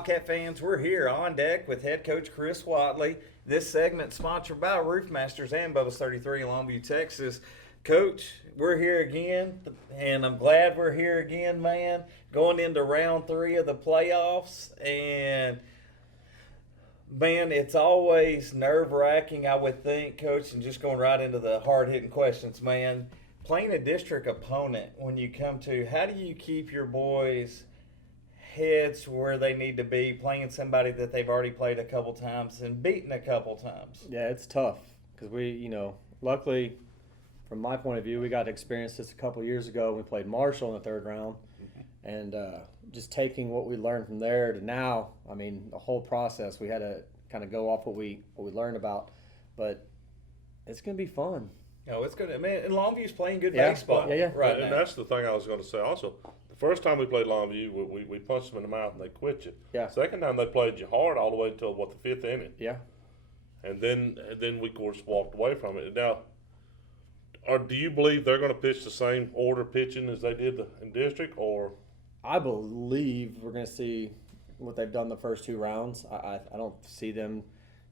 Bobcat fans, we're here on deck with head coach Chris Whatley. This segment sponsored by Roofmasters and Bubba's 33 in Longview, Texas. Coach, we're here again, and I'm glad we're here again, man. Going into round 3 of the playoffs, and man, it's always nerve-wracking, I would think, Coach, and just going right into the hard-hitting questions, man. Playing a district opponent when you come to, how do you keep your boys' heads where they need to be, playing somebody that they've already played a couple times and beaten a couple times? Yeah, it's tough because luckily, from my point of view, we got to experience this a couple years ago. We played Marshall in the third round, and just taking what we learned from there to now, I mean, the whole process, we had to kind of go off what we learned about, but it's going to be fun. No, it's good. I mean, and Longview's playing good baseball right now. And that's the thing I was going to say also. The first time we played Longview, we punched them in the mouth and they quit you. Yeah. Second time they played you hard all the way until, the 5th inning. Yeah. And then we, of course, walked away from it. Now, do you believe they're going to pitch the same order pitching as they did in district, or? I believe we're going to see what they've done the first 2 rounds. I don't see them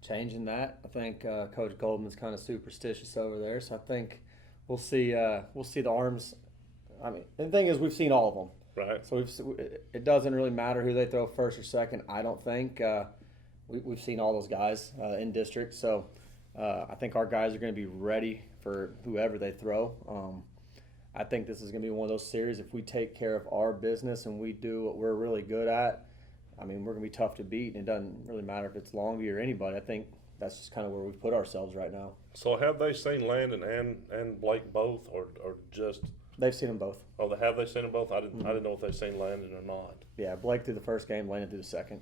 changing that. I think Coach Goldman's kind of superstitious over there, so I think we'll see the arms. I mean, the thing is, we've seen all of them. Right. So it doesn't really matter who they throw first or second. I don't think we've seen all those guys in district. So I think our guys are going to be ready for whoever they throw. I think this is going to be one of those series. If we take care of our business and we do what we're really good at, I mean, we're going to be tough to beat, and it doesn't really matter if it's Longview or anybody. I think that's just kind of where we've put ourselves right now. So have they seen Landon and Blake both, or just? They've seen them both. Oh, have they seen them both? I didn't know if they've seen Landon or not. Yeah, Blake through the first game, Landon through the second.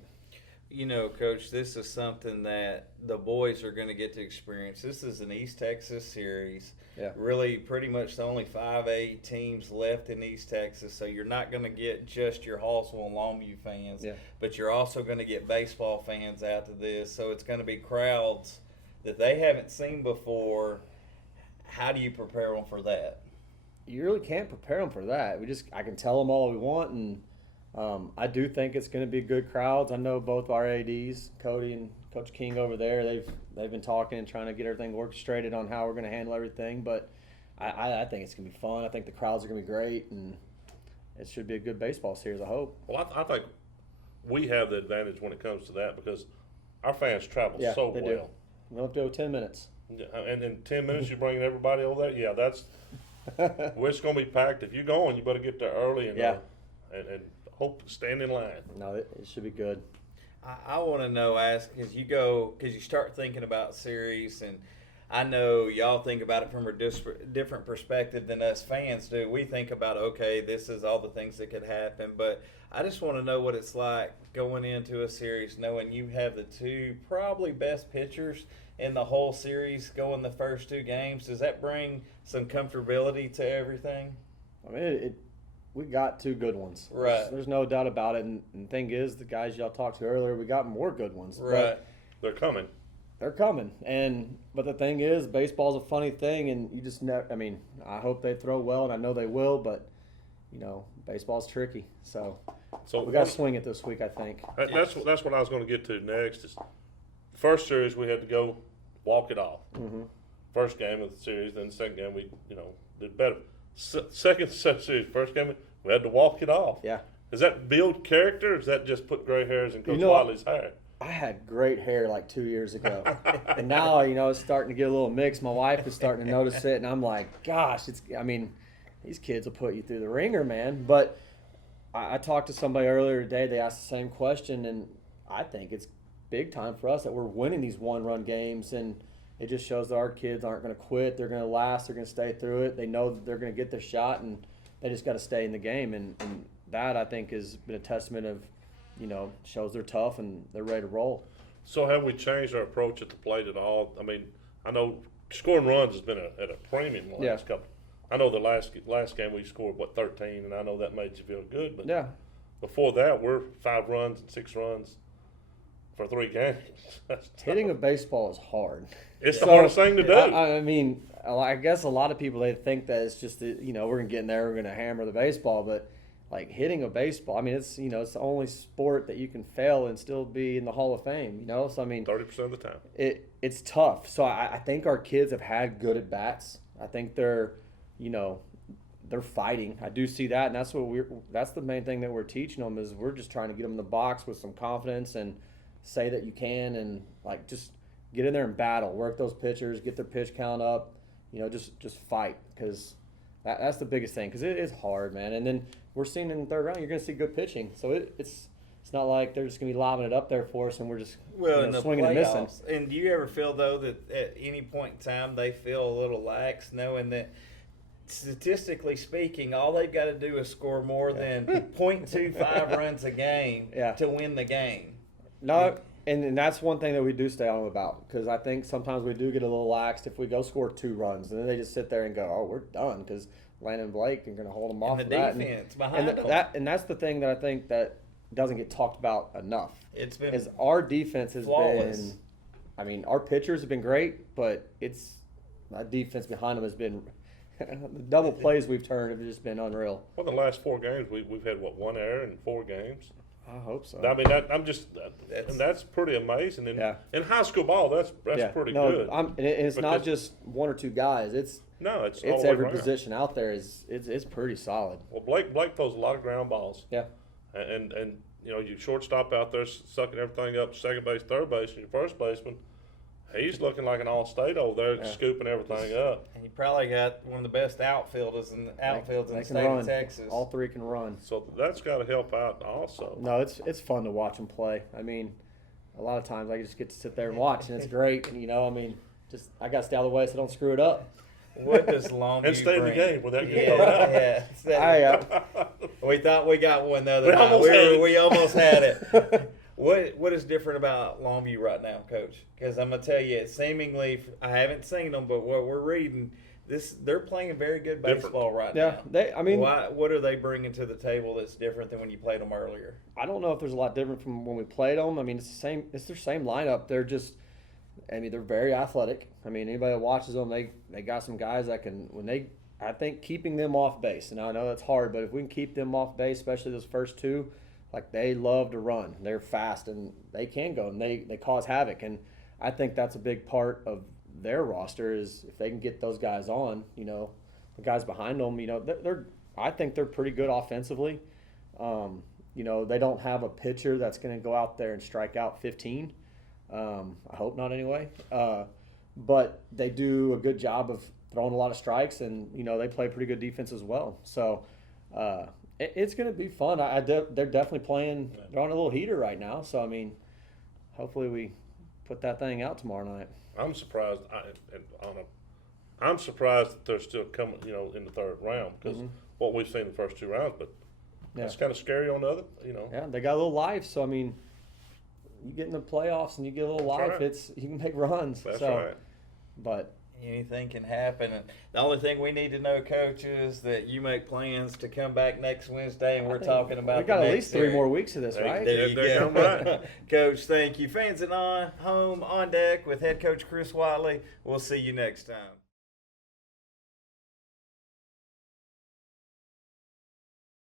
You know, Coach, this is something that the boys are going to get to experience. This is an East Texas series. Yeah. Really, pretty much the only 5A teams left in East Texas. So you're not going to get just your Hallsville and Longview fans, but you're also going to get baseball fans out to this. So it's going to be crowds that they haven't seen before. How do you prepare them for that? You really can't prepare them for that. I can tell them all we want, and I do think it's going to be good crowds. I know both our ADs, Cody and Coach King over there, they've been talking and trying to get everything orchestrated on how we're going to handle everything. But I think it's going to be fun. I think the crowds are going to be great, and it should be a good baseball series, I hope. Well, I think we have the advantage when it comes to that because our fans travel so well. Do. We don't have to go 10 minutes. And in 10 minutes, you're bringing everybody over there? Yeah, that's well, it's going to be packed. If you're going, you better get there early and hope to stand in line. No, it should be good. I want to know, because you start thinking about series, and I know y'all think about it from a different perspective than us fans do. We think about, okay, this is all the things that could happen, but I just want to know what it's like going into a series knowing you have the 2 probably best pitchers in the whole series going the first 2 games. Does that bring some comfortability to everything? I mean, we got 2 good ones. Right. There's no doubt about it. And the thing is, the guys y'all talked to earlier, we got more good ones. Right. They're coming. They're coming. But the thing is, baseball's a funny thing, and you just never – I mean, I hope they throw well, and I know they will, but, baseball's tricky. So we got to swing it this week, I think. That's what I was going to get to next. Is the first series we had to go walk it off. Mm-hmm. First game of the series, then the second game we did better. Second series, first game we had to walk it off. Yeah. Does that build character, or does that just put gray hairs in Coach Wiley's hair? I had great hair like 2 years ago, and now it's starting to get a little mixed. My wife is starting to notice it, and I'm like, gosh, these kids will put you through the ringer, man. But I talked to somebody earlier today. They asked the same question, and I think it's big time for us that we're winning these 1-run games, and it just shows that our kids aren't going to quit. They're going to last. They're going to stay through it. They know that they're going to get their shot, and they just got to stay in the game. And that, I think, has been a testament of, shows they're tough and they're ready to roll. So have we changed our approach at the plate at all? I mean, I know scoring runs has been at a premium the last couple. I know the last game we scored, 13, and I know that made you feel good. But before that, we're 5 runs and 6 runs for 3 games. Hitting a baseball is hard. It's the hardest thing to do. I mean, I guess a lot of people, they think that it's just, we're going to get in there, we're going to hammer the baseball. But like hitting a baseball. I mean, it's it's the only sport that you can fail and still be in the Hall of Fame. So I mean, 30% of the time. It's tough. So I think our kids have had good at bats. I think they're they're fighting. I do see that, and that's the main thing that we're teaching them is we're just trying to get them in the box with some confidence and say that you can, and like just get in there and battle, work those pitchers, get their pitch count up, just fight, because that's the biggest thing, because it is hard, man. And then we're seeing in the third round you're going to see good pitching, so it's not like they're just going to be lobbing it up there for us and we're just swinging and missing. And do you ever feel though that at any point in time they feel a little lax, knowing that statistically speaking, all they've got to do is score more than 0.25 runs a game to win the game? No, and that's one thing that we do stay on them about, because I think sometimes we do get a little laxed if we go score 2 runs, and then they just sit there and go, oh, we're done, because Landon and Blake are going to hold them off of that. And the defense behind them. And that's the thing that I think that doesn't get talked about enough. It's been is our defense has flawless. been, I mean, our pitchers have been great, but our defense behind them has been the double plays we've turned have just been unreal. Well, the last 4 games, we've had, 1 error in 4 games? I hope so. I mean, that's pretty amazing. And in high school ball, that's pretty good. And it's not just 1 or 2 guys. It's every around. position out there it's pretty solid. Well, Blake throws a lot of ground balls. Yeah. And your shortstop out there sucking everything up, second base, third base, and your first baseman, he's looking like an all-state over there, scooping everything up. And he probably got one of the best outfielders in the state of Texas. All 3 can run. So that's got to help out also. No, it's fun to watch them play. I mean, a lot of times I just get to sit there and watch, and it's great. And, I mean, just I got to stay out of the way so I don't screw it up. What does Longview and stay bring? in the game without getting thrown out. We thought we got one the other night. We almost had it. What is different about Longview right now, Coach? Because I'm gonna tell you, seemingly I haven't seen them, but what we're reading, they're playing very good baseball right now. What are they bringing to the table that's different than when you played them earlier? I don't know if there's a lot different from when we played them. I mean, it's the same. It's their same lineup. They're just, they're very athletic. I mean, anybody that watches them, they got some guys that can I think keeping them off base. And I know that's hard, but if we can keep them off base, especially those first 2. Like, they love to run. They're fast, and they can go, and they cause havoc. And I think that's a big part of their roster is if they can get those guys on, the guys behind them, I think they're pretty good offensively. They don't have a pitcher that's going to go out there and strike out 15. I hope not anyway. But they do a good job of throwing a lot of strikes, and, they play pretty good defense as well. So, it's going to be fun. They're definitely playing. They're on a little heater right now. So, I mean, hopefully we put that thing out tomorrow night. I'm surprised. I'm surprised that they're still coming, in the third round because what we've seen in the first 2 rounds. But that's kind of scary on the other, Yeah, they got a little life. So, I mean, you get in the playoffs and you get a little life. Right. You can make runs. That's right. But anything can happen, and the only thing we need to know, Coach, is that you make plans to come back next Wednesday, and we're talking about. We got at least 3 more weeks of this, right? There you go, Coach. Thank you. Fans at home on deck with head coach Chris Whatley. We'll see you next time.